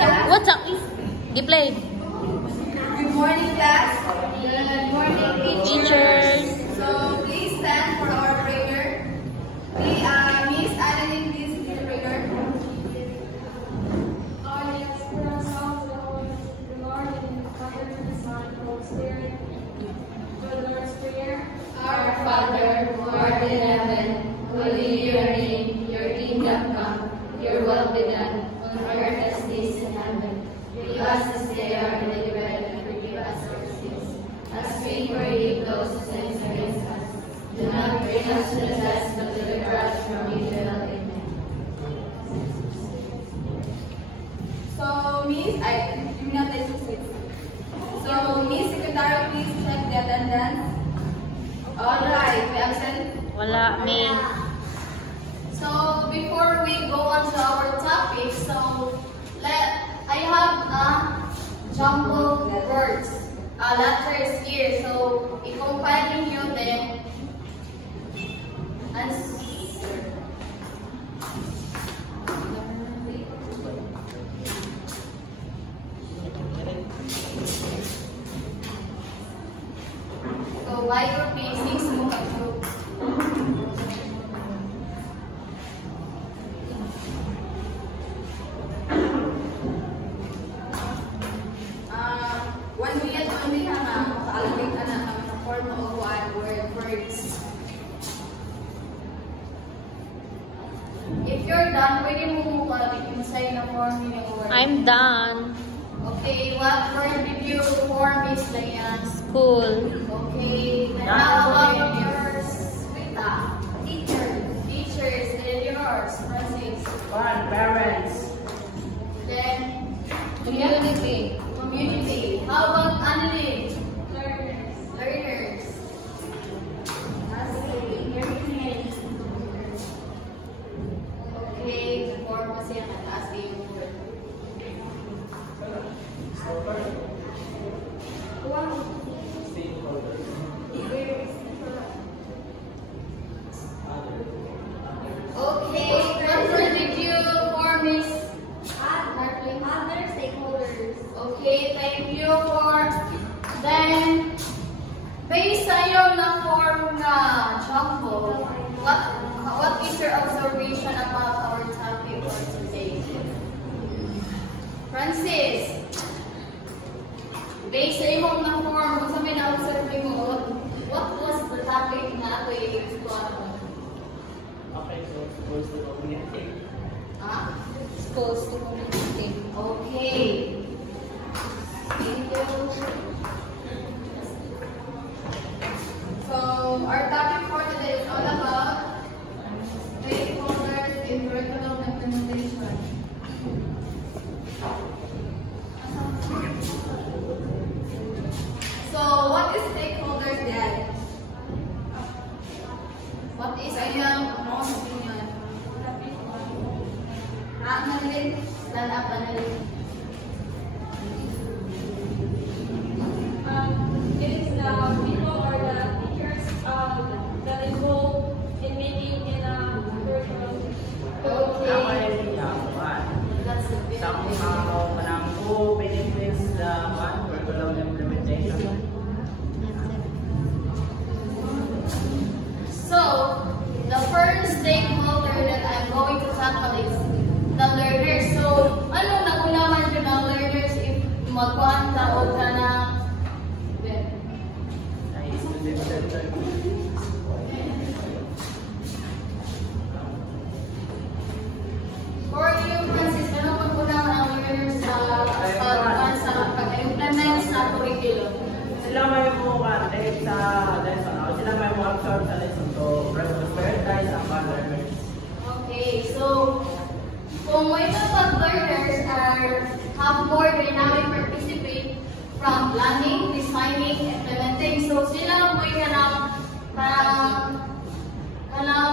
What's up? Di play. Good morning, class. Good morning, Teachers. So please stand for our prayer. Miss Annalyn, please lead the prayer. Yes, for ourselves, the Lord, and the Father, and the Son, and the Holy Spirit. For the Lord's Prayer. Our Father, who art in heaven, hallowed be your name. Your kingdom come. Your will be done, on earth as it is in heaven. Give us this day our daily bread, and forgive us our sins, as we forgive those who sin against us. Do not bring us to the test, but deliver us from evil. Amen. So, Miss, you not take to sit. So, Miss Secretary, please check the attendance. Alright, may absent? Wala, me. So, before we go on to our topic, I have jumbled words, letters here. So, i-compile ninyo then answer. So, why your pacing mo ka-group? One minute only ha nga, makaalagay ka na sa form of words. If you're done, pwede mo i-insay na form yung word. I'm done. Okay, what word did you form, Miss Diane? School. Okay, and how about yours? Rita? Teachers, then yours, Francis. Parents. Then, Community. community. How about Annalyn? Learners. Learners. Okay, form kasi ang nataas yung word. Okay, what word did you form, Miss? Other stakeholders. Okay, thank you for then based sa iyo na form na jumbo, what is your observation about our topic for today? Francis, based sa imong na form, kung sa may na-observe mo, what was the topic na ako i-explore? Okay, so supposed to communicate. Ah? Schools to community. Okay. Thank you. So, our topic for today is all about stakeholders in curriculum implementation. So, what is stakeholders then? What is inyong opinion? Annalyn, stand up, Annalyn. It is the people or the teachers that involved in making in a curriculum. Okay. That's the big Somehow, kanang who benefits the curriculum implementation. So, the first stakeholder that I'm going to tackle is the learners. So, ano nakunaman yun ang learners if magkuhan ka o ka na Ay, student center. for you, Francis, ano magkunaman ang learners sa pag-implement sa curriculum? Sila may mga dahil sa lesson. Sila may mga absorb sa lesson. So, prioritize ang mga learners. Okay, so kung may learners have more dynamic participate from planning, designing, implementing. So sila may kanang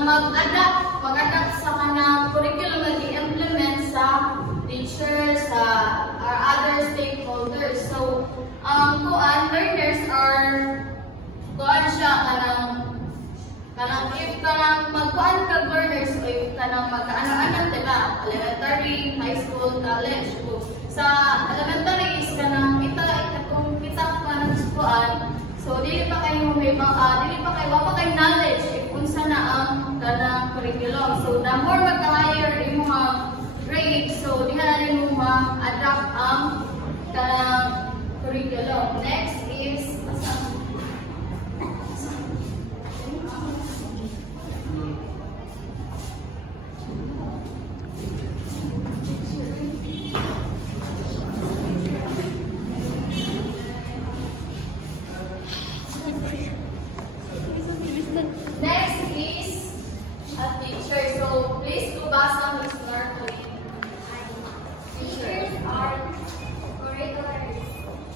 mag-adapt sa kanang curriculum na i-implement sa teachers, sa our other stakeholders. So learners are siya kanang if kanang magkuan ka learners o if kanang magkaano-ano diba elementary, high school, college. So, sa dili pa kay wa pa kay knowledge if unsa na ang kanang curriculum. So the more mag-higher imong grade, so diha na nimo ma-adapt ang kanang curriculum. Next is a teacher. So please do basa Ms. Marco. Teachers are curriculars.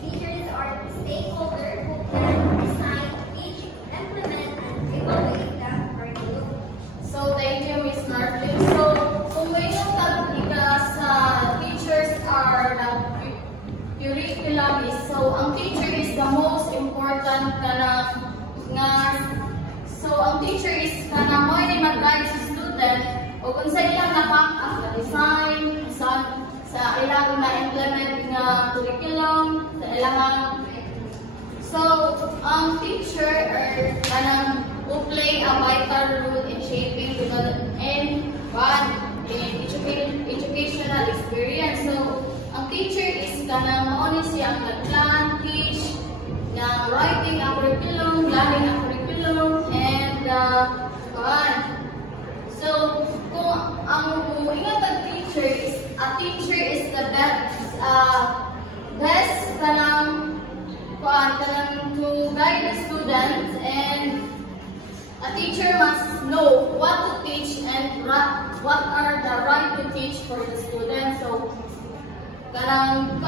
Teachers are stakeholders who plan, design, teach, implement, and evaluate the curriculum. So thank you, Ms. Martin. So kung may ka sa teachers are the curriculum is, so ang teacher is the most important so ang teacher is kanang mo ni mag-guide sa student o kung sa ilang napak sa design, sa ilang na-implement nga curriculum, sa ilang so ang teacher or kanang who play a vital role in shaping in educational experience. So ang teacher is kanang mo ni siya ang plan, teach, na writing ang curriculum, planning ang curriculum, and so kung ang ingat ang teacher is the best kanang to guide the students, and a teacher must know what to teach and what are the right to teach for the students. So kanang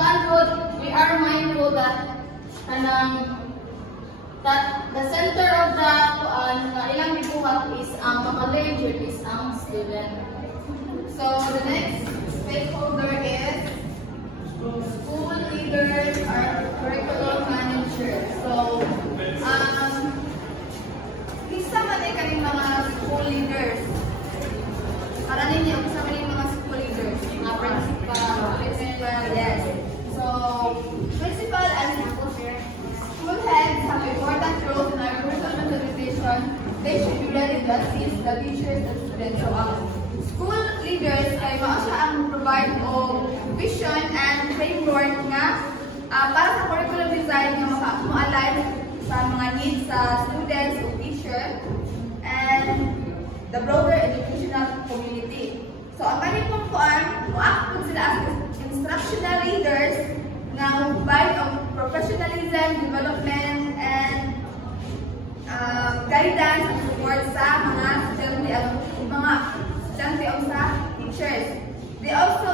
we are mindful that that the center of the ilang gibuhat is ang maka-learner is ang student. So the next stakeholder is school leaders or curriculum managers. So isa man ay kaning mga school leaders. Para ninyo isa man yung mga school leaders, mga principal, yes. So principal and school heads have important roles in our curriculum implementation. They should be ready to assist the teachers and students. So school leaders ay mao siya ang provide o vision and framework nga para sa curriculum design nga maka-align sa mga needs sa students o teachers and the broader educational community. So ang kanyang pagkuan, muakit sila as instructional leaders na provide of professionalism, development, and guidance and support sa mga estudyante o sa teachers. They also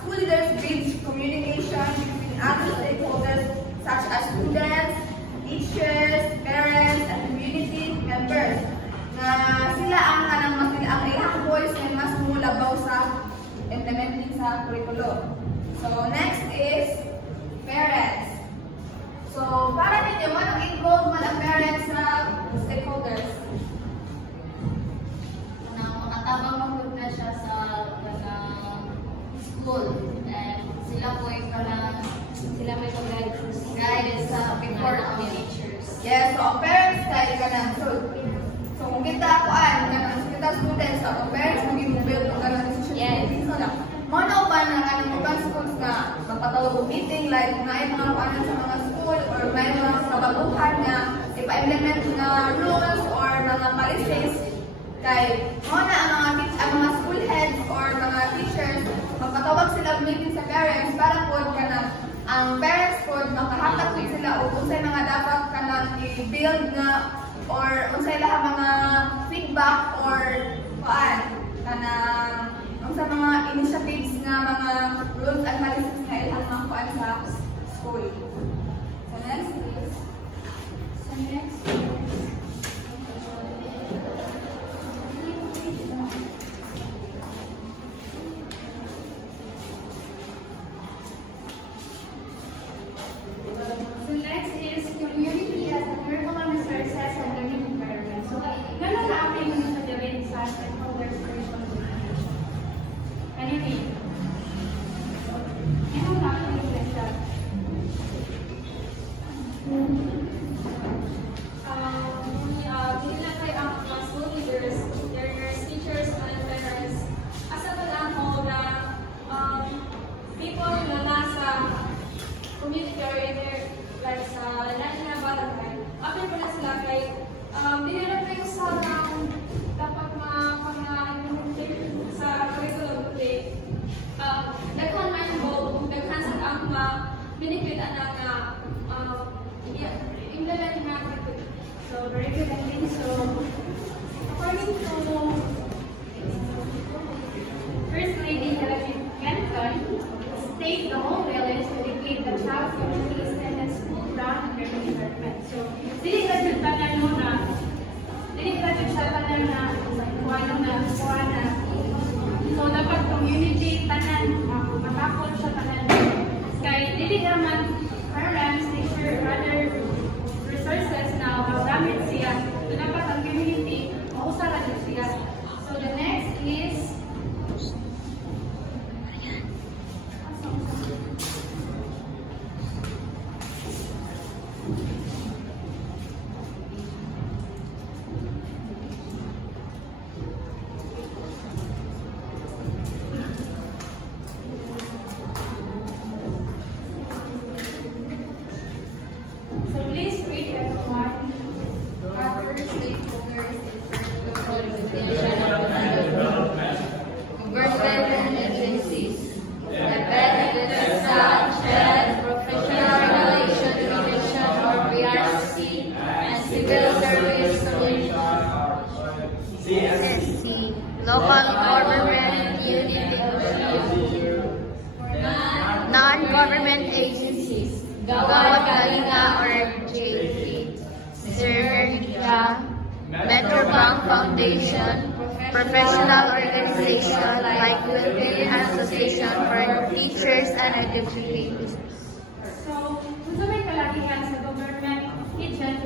school leaders bridge communication between other stakeholders such as students, teachers, parents, and community members. Na sila ang ang ilang voice and mas mulabaw sa implementing sa curriculum. So next is parents. So para ninyo man ang involvement ang parents sa stakeholders. Makatabang magod na siya sa school, and sila po ay sila may guide sa before ang teachers. Yes, so ang parents kaya ganang so kung kita kita students sa parents mag-build ng ganang decision. Yes. Mano ba na kanang ibang schools na magpatawag og meeting like may mga kuanan sa mga school or may mga kabaguhan na ipa-implement na rules or mga policies kay mo na ang mga school heads or mga teachers magpatawag sila og meeting sa parents para pod kanang ang parents pod makahatag sila og unsay mga dapat kanang i-build na or unsay laha mga feedback or kuan kanang sa mga initiatives nga mga rules and policies na ilang mga kuan sa school. So next is community as a curriculum resources and learning environment. So, ganun na ang pinag sa direct sa stakeholders curriculum education. Ano yun? Ano na ang pinag-session? communicate ana nga implement nga. So very good again. So according to First Lady Hillary Clinton, state the whole village to dedicate the child's community extended school ground and their environment. So dili ka jud tanan mo na dili ka jud sa tanan na kuano na kuana. So dapat community tanan matakot sa tanan. Kay dili naman parents, teacher, other resources na magamit siya. So dapat ang community mausa ra jud siya. So the next is Local government unit, non-government agencies, Gawad Kalinga or JP, Sir Metro Bank Foundation, professional organization like Philippine Association for Teachers and Educators. so kung may kalakihan sa government agent,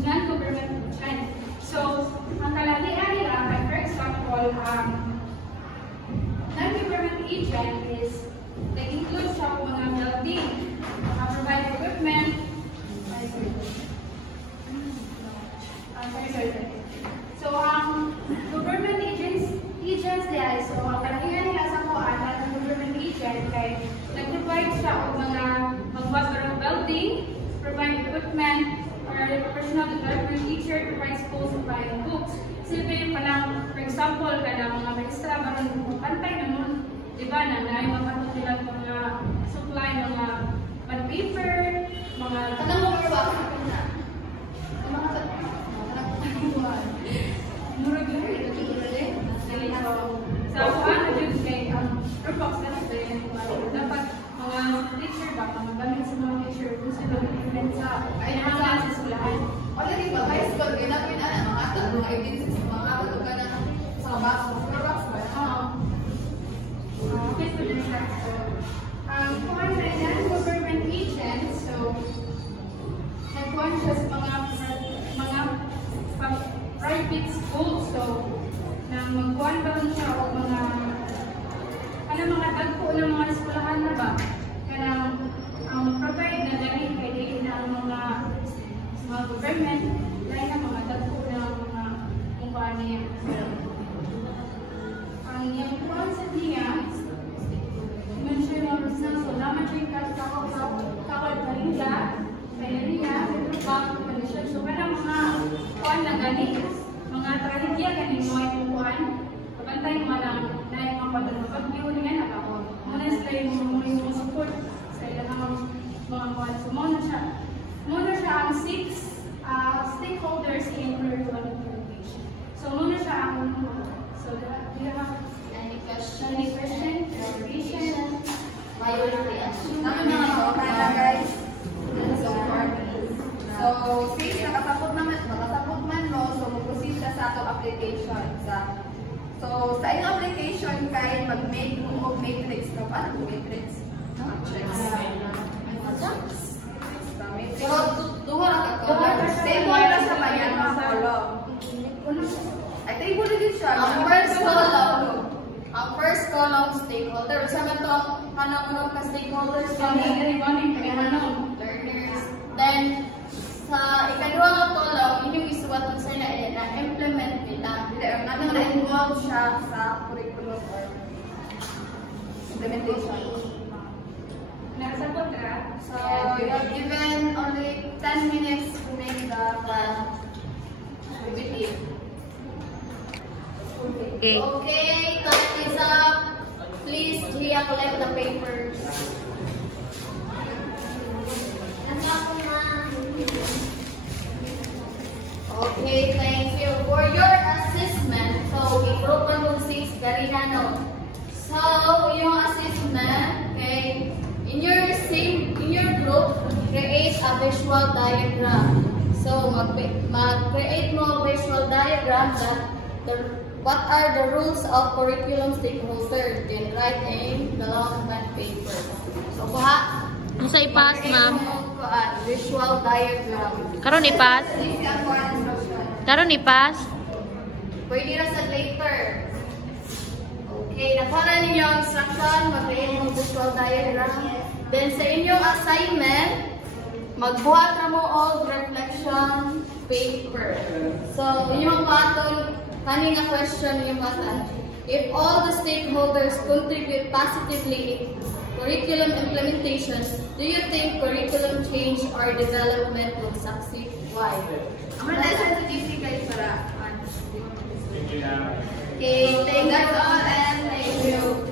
non-government agent. So ang kalakihan nila, for example, non-government agent is nag-include sa mga building, provide equipment, so government agents diay, so ang kalakihan nila sa kuan ng government agent kay nag-provide siya og mga mag-water building, provide equipment, or professional development teacher, provide school supply and books. Silbi pa lang, for example, kanang mga maestra, maroon pantay naman, di ba, na mapatong nila mga supply, mga bond paper, mga Kanang mo ba? murag sa kuan na jud kay Probox na dapat mga teacher ba, mga gamit sa mga teacher kung sila mag-implement sa kailangan sa eskwelahan. Already ba, high school, ginagawin na mga ata, mga agencies, mga ata ka na sa box, Okay, so the next kuan na yan, government agent, so nagkuhan siya sa mga private schools, so na magkuhan ba rin siya o mga tagpo ng mga eskwelahan na ba? Kanang provide na dali kay dili na ang mga government dahil na mga tagpo ng mga kumpanya. Ang yung kuhan sa niya, mention mo rin so naman siya kawad Kalinga, Kalinga, Bank Foundation. So kanang mga kuhan na gani, mga trahedya ganing mga yung kuhan, kapantay mo lang dahil mga pagpapagyo niya na ako. Muna sila yung support sa ilang mga kuhan. So muna siya ang 6 stakeholders in curriculum implementation. So muna siya ang so do you have any question? Clarification? Naman mga mga guys. So, since nakatapos man mo, so mag-proceed ka sa atong application. So, sa inyong application kay mag-make mo og matrix ka pa. Matrix? So, duha ka. Table na sa bayan mga kolom. Ay, table din siya. Ang first column, stakeholder. Sama to, kanang ka stakeholders learners. Then, sa ikaduhang column, inyong isuwat sa na implement nila. Namin na-involve siya sa curriculum or implementation. Nakasabot ka? So, you're given only 10 minutes to make the PPT. Okay. Okay, time is up. Please, Gia, collect the papers. yung assessment, okay, in your group, create a visual diagram. So, mag-create mo a visual diagram that what are the rules of curriculum stakeholder. Then write in the long paper. So, kuha. Ano sa ipas, ma'am? Visual diagram. Karon ipas? This is for instruction. Karon ipas? Pwede na sa later. Okay, nakuha ninyo ang instruction, mag-create mo visual diagram. Then sa inyong assignment, magbuhat na mo og reflection paper. So, inyong patong kaning nga question inyong patong. If all the stakeholders contribute positively in curriculum implementation, do you think curriculum change or development will succeed? Why? Ang lesson to DC guys para. Okay, thank you all and thank you.